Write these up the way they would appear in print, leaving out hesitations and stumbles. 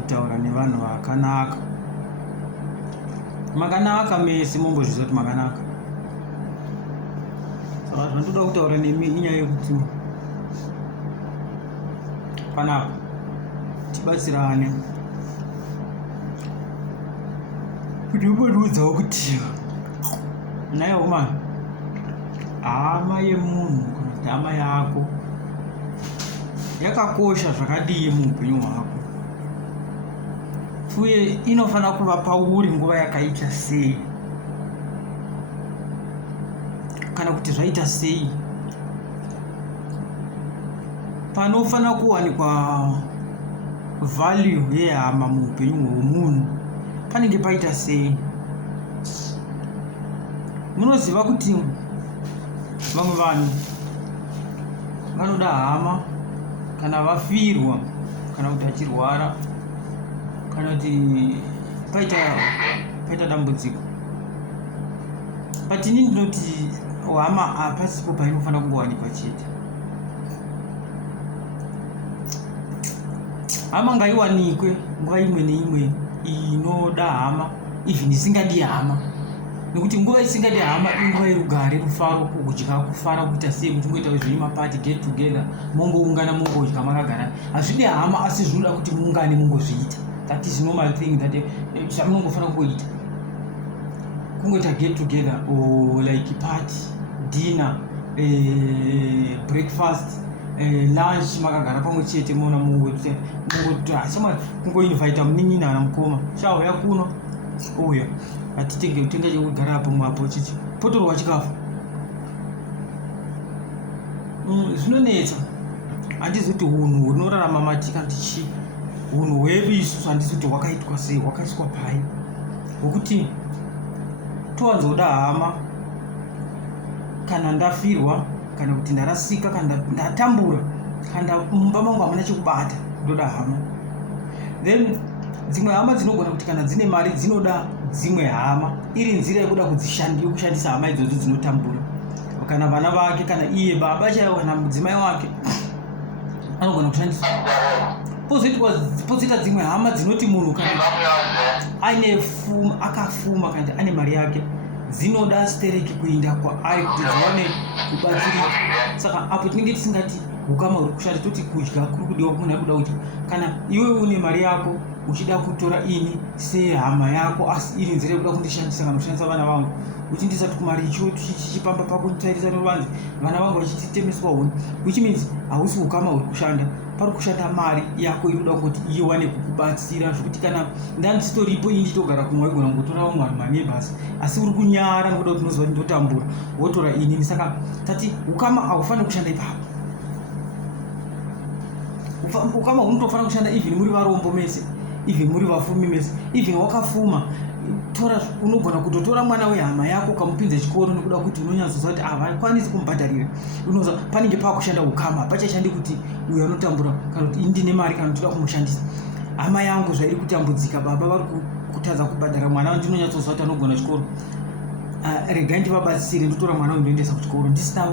kutaura nevanhu vakanaka. Makanaka mese, mumbozviziva kuti makanaka. Saka zvandoda kutaura nemi inyaya yekuti panapa tibatsirane kuti uboudzawo kuti naye woman, hama yemunhu kana kuti hama yako yakakosha zvakadii muupenyu hwako, uye inofanira kuva pauri nguva yakaita sei, kana kuti zvaita sei. Panofanira kuwanikwa value yehama muupenyu hwomunhu panenge paita sei. Munoziva kuti vamwe vanhu vanoda hama kana vafirwa, kana kuti achirwara, kana kuti paita dambudziko. But ini ndinoti hama hapasipo painofanira kungowanikwa chete. Hama ngaiwanikwe nguva imwe neimwe inoda hama, even isingadi hama, nekuti nguva isingadi hama inguva yerugare, rufaro, kudya, kufara, kuita sei, muchingoita zvemapati, get together, mongoungana mongodya makagara. Hazvidi hama asi zvinoda kuti muungane mungozviita. That is normal thing that zvamunongofanira kungoita. Kungoita get together or like party, dinner, breakfast, lunch, makagara pamwe chete mona mungoita kungoinvita munin'ina kana mukoma, shauya kuno uya atitenge utenga chekugara apo apo chichi potorwa chikafu. Zvinonetsa. Handisi kuti hunhu hunorarama matika ndichi hunhu hwedu isusu, handisi kuti hwakaitwa sei, hwakaiswa pai, hwokuti towanzoda hama kana ndafirwa, kana kuti ndarasika, kana ndatambura, kana mumba mangu hamuna chekubata, ndoda hama. Then dzimwe hama dzinogona kuti kana dzine mari dzinoda dzimwe hama, iri nzira yekuda kushandisa hama idzodzo dzinotambura. Kana vana vake, kana iye baba chaiwo, kana mudzimai wake anogona kushandisa. Pozoita dzimwe hama dzinoti munhu kana akafuma kana ane mari yake, dzinoda stereki kuenda kwaari kuti dzione kubatsirika. Saka apo tinenge tisingati ukama huri kushanda, toti kudya kuri kudiwa, munhu ari kuda kudya. Kana iwe une mari yako uchida kutora ini sehama yako, asi iri nzira yekuda kundishandisa kana kushandisa vana vangu, uchindisati kumari chichipamba pako kutarisa nevanzi vana vangu vachititemeswa huni, which means hausi ukama huri kushanda, pari kushanda mari yako inoda kuti iwane kukubatsira, zvokuti kana ndandisitoripo ini nditogara kumwe waigona kungotora vamwe vanhu maneighbors, asi uri kunyara nokuda kuti unoziva kuti ndotambura wotora inini. Saka tati ukama haufaniri kushanda ipapo. Ukama hunotofanira kushanda even muri varombo mese, even muri vafumi mese, even wakafuma, unogona kutotora mwana wehama yako ukamupinza chikoro nekuda kuti unonyatsoziva kuti havakwanisi kumubhadharira. Unoziva panenge pakushanda ukama, pachashandi kuti uyo anotambura kana kuti ndine mari kana toda kumushandisa. Hama yangu zvairi kutambudzika, baba vari kutadza kubhadhara mwana wandinonyatsoziva kuti anogona chikoro, regai ndivabatsire ndotora mwana ndoendesa kuchikoro, ndisina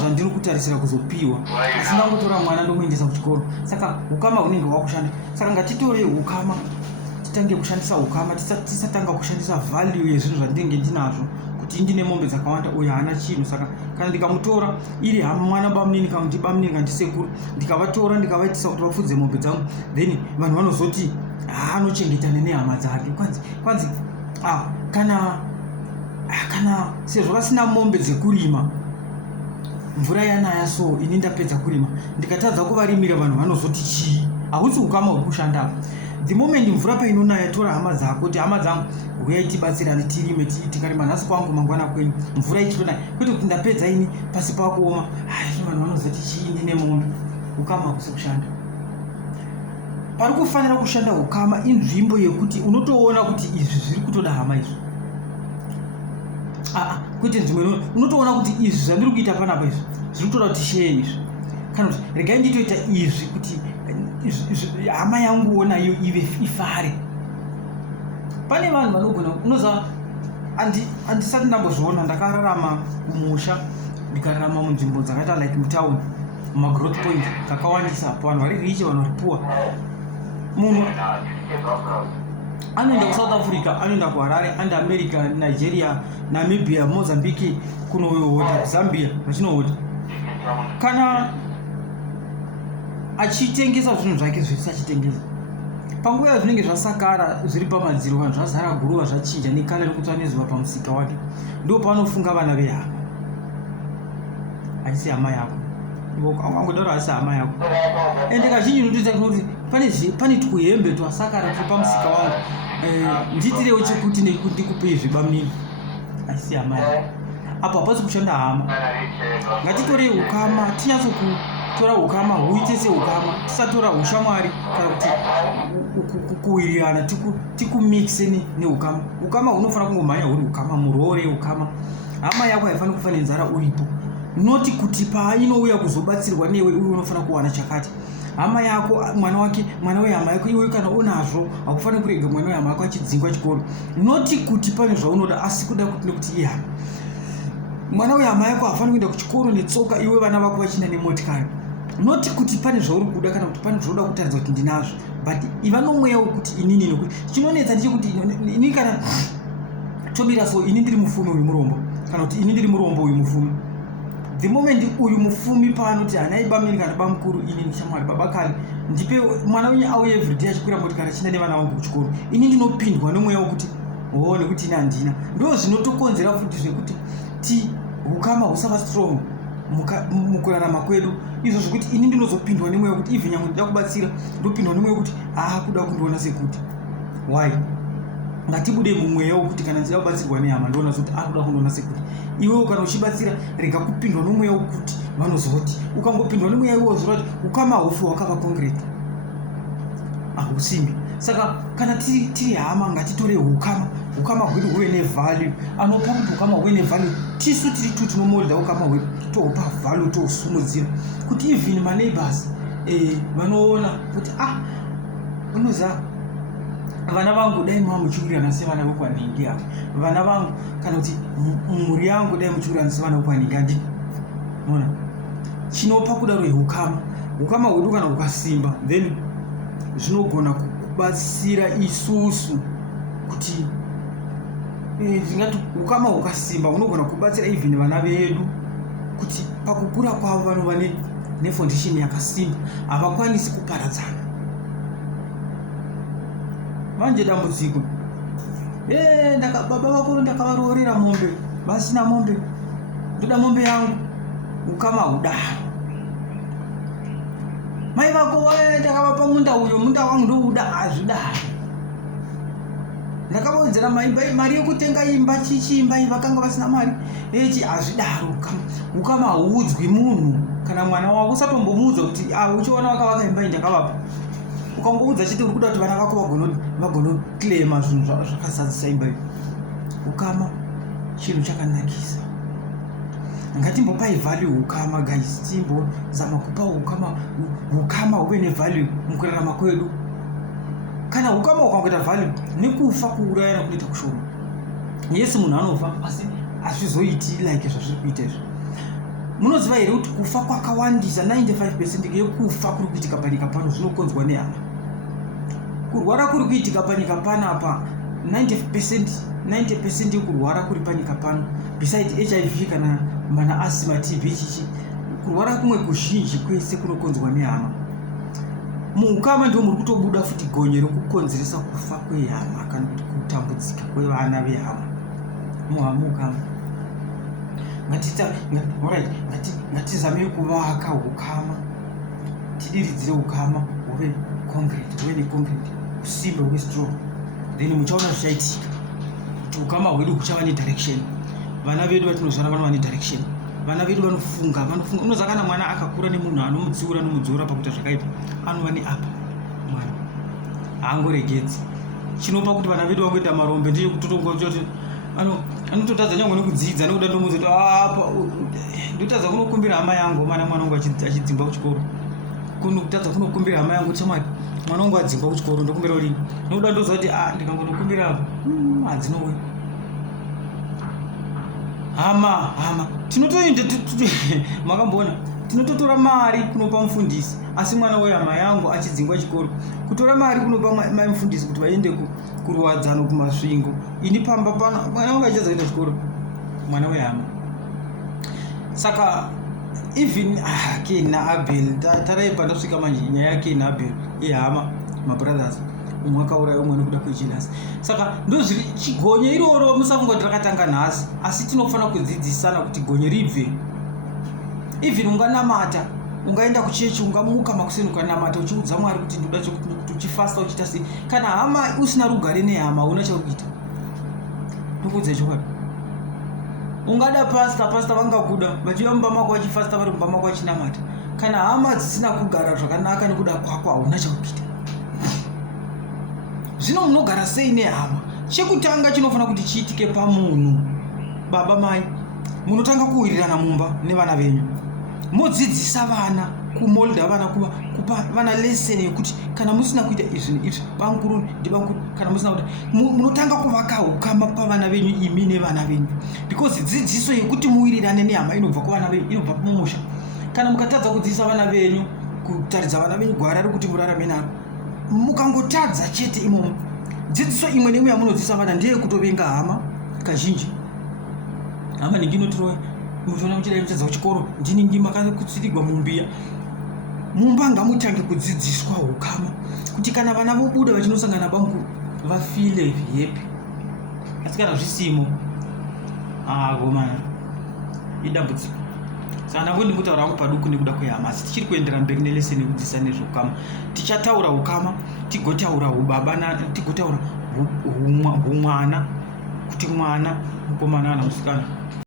zvandiri kutarisira kuzopiwa, asi ndangotora mwana ndomuendesa kuchikoro. Saka ukama hunenge hwakushanda. Saka ngatitore ukama, titange kushandisa ukama, tisatanga kushandisa value yezvinhu zvandinenge ndinazvo, kuti ndine mombe dzakawanda uyu haana chinhu. Saka kana ndikamutora iri hama, mwana bamunini kana kuti bamunini kana ndisekuru, ndikavatora ndikavaitisa kuti vafudze mombe dzangu, then vanhu vanozoti anochengetana nehama dzake. Kwanzi kana sezvo vasina mombe dzekurima, mvura yanaya so ini ndapedza kurima, ndikatadza kuvarimira, vanhu vanozoti chii, hausi ukama huri kushanda. The moment mvura painonaya, tora hama dzako kuti hama dzangu uyai tibatsirane tirime, tikarima nhasi kwangu mangwana kwenyu, mvura ichitonaya, kwete kuti ndapedza ini pasi pakuoma. Vanhu vanozoti chii, ndine mombe. Ukama hakusi kushanda. Pari kufanira kushanda ukama inzvimbo yekuti unotoona kuti izvi zviri kutoda hama izvi. Kuti nzvimbo unotoona kuti izvi zvandiri kuita panapa izvi zviri kutoda kuti sheye izvi, kana kuti regai nditoita izvi kuti hama yangu nayo ive ifare. Pane vanhu vanogona, unoziva, handisati ndambozviona, ndakararama kumusha, ndikararama munzvimbo dzakaita like mutauni, mumagrowth point kakawandisa, apo vanhu vari richi, vanhu vari poor. munhu anoenda kuSouth Africa, anoenda kuHarare, anoenda America, Nigeria, Namibia, Mozambique, kunohota Zambia vachinohota. Kana achitengesa zvinhu zvake zvese achitengesa panguva yazvinenge zvasakara zviri pamadziro, vanhu zvazara guruva zvachinja nekala nekutsva nezuva pamusika wake, ndo paanofunga vana vehama. Achisi hama yako angodaro asi hama yako. Ende kazhinji notoita kuti pane tuhembe twasakara turi pamusika wangu, nditirewo chekuti ndikupe zvibamini. Achisi hama yako. Apa hapasi kushanda hama. Ngatitore ukama, tinyatsokutora ukama huite seukama, tisatora ushamwari kana kuti kuwirirana tikumixe neukama. Ukama hunofanira kungomhanya huri ukama, murore ukama. Hama yako haifaniri kufa nenzara uripo, noti kuti painouya kuzobatsirwa newe uye unofanira kuwana chakati. Hama yako, mwana wehama yako, iwe kana unazvo hakufaniri kurega mwana wehama yako achidzingwa chikoro, noti kuti pane zvaunoda asi kuda kuti nekuti iye hama. Mwana wehama yako hafaniri kuenda kuchikoro netsoka, iwe vana vako vachienda nemotikari, noti kuti pane zvauri kuda kana kuti pane zvaunoda kutaridza kuti ndinazvo, but iva nomweya wekuti inini. Nokuti chinonetsa ndechekuti ini kana tomira so ini ndiri mufumi uyu murombo, kana kuti ini ndiri murombo uyu mufumi, the moment uyu mufumi paanoti hanai bamini kana bamukuru, ini ndichamwari baba kare ndipe mwana wenyu auye everyday achikwira motikari achienda nevana vangu kuchikoro, ini ndinopindwa nomweya wekuti nekuti ini handina. Ndo zvinotokonzera futi zvekuti ukama husava strong mukurarama kwedu, izvo zvokuti ini ndinozopindwa nemweya wekuti even nyangwe ndida kubatsira ndopindwa nemweya wekuti kuda kundiona sekuti why. Ngatibude mumweya wekuti kana ndida kubatsirwa nehama ndoona kuti kuda kundiona sekuti. Iwewo kana uchibatsira rega kupindwa nomweya wekuti vanozoti, ukangopindwa nemweya iwozo kuti ukama hufu wakava concrete, hahusimbi. Saka kana tiri hama ngatitore ukama hwedu huve nevalue. Anopa kuti ukama huve nevalue, tisu tiri tu tinomolda ukama hwedu, tohupa value, tohusumudzira kuti even maneighbors vanoona kuti unoza vana vangu dai muchiwirirana sevana vekwaningi apa, vana vangu kana kuti mhuri yangu dai muchiwirirana sevana vekwaningi andi. Mona chinopa kudaro ukama hwedu kana ukasimba, then zvinogona kubatsira isusu kuti zvingati ukama hukasimba unogona kubatsira even vana vedu kuti pakukura kwavo vanova nefoundation yakasimba, havakwanisi kuparadzana. Manje dambudziko baba vako ndakavarorera mombe, vasina mombe, ndoda mombe yangu, ukama hudaro. Mai vako ndakavapa munda uyo, munda wangu ndouda, hazvidaro. Ndakavaudzira mari yekutenga imba chichimba vakanga vasina mari, hazvidaro. Ukama hauudzwi munhu kana mwana wako, usatombomuudza kuti uchiona vakavaka imba iyi ndakavapa. Ukangoudza chiti uri kuda kuti vana vako vagonoclaima zvinhu zvakazadzisa imba iyi. Ukama chinhu chakanakisa. Ngatimbopai value ukama guys, timbozama kupa ukama huve nevalue mukurarama kwedu. Kana ukama ukangoita value, nekufa kuurayana kunoita kushoma. Yes, munhu anofa asi hazvizoiti like zvazviri kuita izvo. Munoziva here kuti kufa kwakawandisa 95% yekufa kuri kuitika panyika pano zvinokonzwa nehama. Kurwara kuri kuitika panyika pano apa 90% yekurwara kuri panyika pano besides HIV kana mana asthma, TB chichi, kurwara kumwe kuzhinji kwese kunokonzwa nehama. Muukama ndio muri kutobuda futi gonye rekukonzeresa kufa kwehama kana kuti kutambudzika kwevana vehama. Muukama ngatizame kuvaka ukama, tidiridzire ukama huve concrete, usimbe, huve strong, then muchaona zvichaitika kuti ukama hwedu huchava nedirection. Vana vedu vatinozvara vanova nedirection, vana vedu vanofunga. Unoziva kana mwana akakura nemunhu anomutsiura nomudzora pakuita zvakaipa, anova neapa mwana haangoregedzi. Chinopa kuti vana vedu vangoita marombe ndeyekutotongooti anototadza nyangwe nekudzidza nekuda ndomuudza kuti apa ndotadza kunokumbira hama yangu mwana wangu achidzingwa kuchikoro, kunotadza kunokumbira hama yangu chamwari mwana wangu adzingwa kuchikoro, ndokumbira ulini nokuda ndoziva kuti ndikangonokumbira apa hadzinowe hama. Tinotoenda makamboona tinototora mari kunopa mufundisi, asi mwana wehama yangu achidzingwa chikoro, kutora mari kunopa mai mufundisi kuti vaende kuruwadzano kumasvingo, ini pamba pana mwana wangu achiedza kuenda chikoro, mwana wehama. Saka even Cain naAbel, taraipa ndasvika manje nyaya yaCain naAbel ihama, mabrothers, umwe akauraya umwe nekuda kwejealous. Saka ndozviri chigonye iroro, musafunga kuti rakatanga nhasi, asi tinofanira kudzidzisana kuti gonye ribve. Even unganamata, ungaenda kuchechi, ungamuka makuseni ukanamata uchiudza Mwari kuti ndoda kuti uchifasta uchiita sei. Kana hama usina rugare nehama, una chakuita. Ndokudza chokwadi. Ungada pasta vangakuda vachiva mumba mako vachifasta vari mumba mako vachinamata. Kana hama dzisina kugara zvakanaka nekuda kwako, hauna chakuita. Zvino munogara sei nehama? Chekutanga chinofanira kuti chiitike pamunhu. Baba mai, munotanga kuwirirana mumba nevana venyu. Modzidzisa vana, kumolda vana, kupa vana lesson yekuti kana musina kuita izvi neizvi, bankuru ndibankuru, kana musina kuita, munotanga kuvaka ukama pavana venyu imi nevana venyu. Because dzidziso yekuti muwirirane nehama inobva kuvana venyu, inobva mumusha. Kana mukatadza kudzidzisa vana venyu, kutaridza vana venyu gwara rekuti murarame naro, mukangotadza chete imomo, dzidziso imwe neimwe yamunodzidzisa vana ndeye kutovenga hama kazhinji. Hama ndinginotiroya muchiona muchidai muchadza kuchikoro, ndiningi makakutsirirwa mumbiya. Mumba ngamutange kudzidziswa ukama, kuti kana vana vobuda vachinosangana bankuru vafile happy. Asi kana zvisimo, gomana idambudziko. Saka ndangoti ndingutaura hangu paduku nekuda kwehama, asi tichiri kuendera mberi neleseni yekudzidzisa nezveukama. Tichataura ukama, tigotaura ubaba, tigotaura umwana, kuti mwana mukomana kana musikana